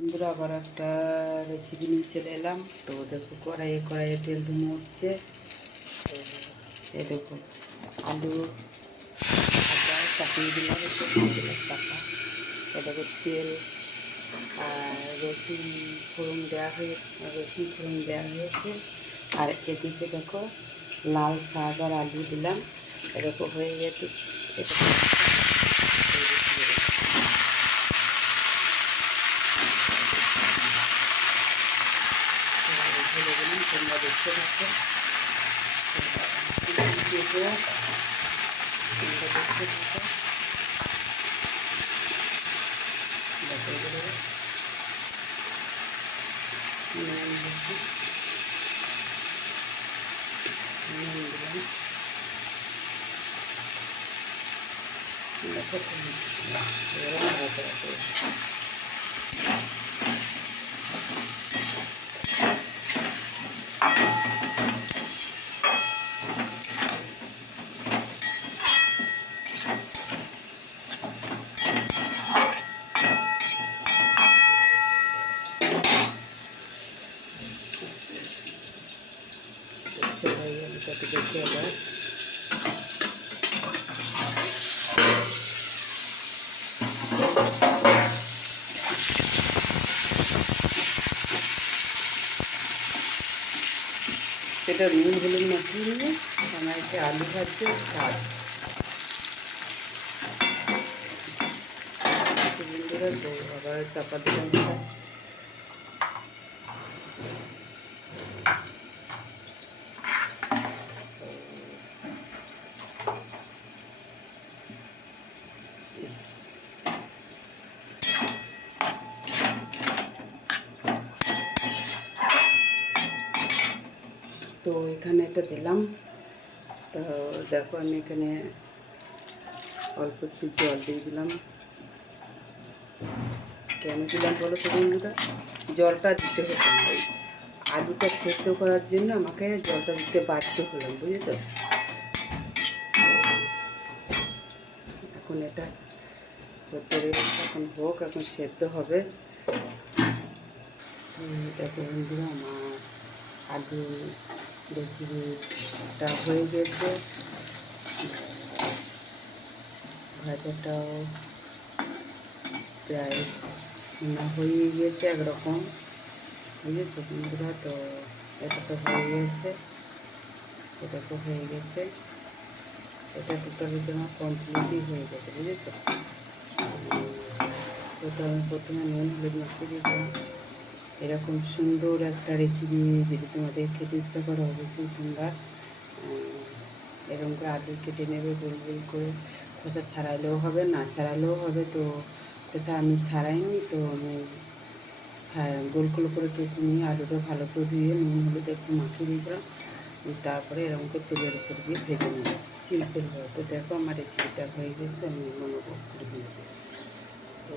বন্ধুরা আবার একটা রেসিপি নিয়ে চলে এলাম। তো দেখো কড়াইয়ে তেল ধুমে উঠছে। তো এই দেখো আলু আদা চাপিয়ে দিলাম, একটু চাপা। এ দেখো তেল আর রসুন ফোড়ন দেওয়া হয়েছে। আর এদিকে দেখো লাল শাক আর আলু দিলাম, এরকম হয়ে গেছে। তোমরা দেখতে পাচ্ছ, তোমরা দেখতে থাকো। দেখে আবার সেটা নুন হলুদ মাখিয়ে নিয়ে আমার একটা আলু ভাজছে শাক। বন্ধুরা তো আবার চাপা দিলাম। তো এখানে এটা দিলাম। তো দেখো আমি এখানে অল্প একটু জল দিয়ে দিলাম। কেন দিলাম বলো তো বন্ধুরা, জলটা দিতে হতো না, ওই আলুটা সেদ্ধ করার জন্য আমাকে জলটা দিতে বাধ্য হলাম, বুঝেছো। এখন এটা এখন হোক, এখন সেদ্ধ হবে। দেখো বন্ধুরা আমার আলু রেসিপিটা হয়ে গেছে, ভাজাটাও প্রায় হয়ে গিয়েছে একরকম, বুঝেছো বন্ধুরা। তো এটা তো হয়ে গেছে, এটা তো হয়ে গেছে, এটা টোটালি তোমার কমপ্লিটই হয়ে গেছে, বুঝেছো। তো আমি প্রথমে নুন হলুদ মাখিয়ে দিয়েছিলাম। এরকম সুন্দর একটা রেসিপি যদি তোমাদের খেতে ইচ্ছা করো, অবশ্যই তোমরা এরকম করে আলু কেটে নেবে, গোল গোল করে। খোসা ছাড়াইলেও হবে, না ছাড়াইলেও হবে। তো খোসা আমি ছাড়াইনি, তো আমি গোল গোল করে কেটে নিয়ে আলুটা ভালো করে ধুয়ে নুন হলুদ একটু মাখিয়ে দিয়েছিলাম। তারপরে এরকম করে তেলের উপর দিয়ে ভেজে নিয়েছি সিম্পলভাবে। তো দেখো আমার রেসিপিটা হয়ে গেছে, আমি মনোভব করে দিয়েছি। তো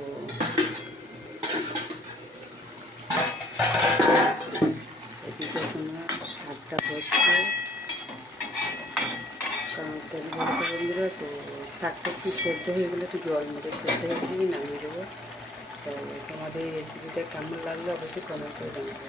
এদিকে তোমার শাকটা হচ্ছে, কারণ কেন বলতে বন্ধুরা, তো শাকটা একটু সেদ্ধ হয়ে গেলে একটু জল মেরে সেদ্ধ হয়ে গিয়ে নামিয়ে দেবো। তো তোমাদের এই রেসিপিটা কেমন লাগলো অবশ্যই কমেন্ট করে জানাবো।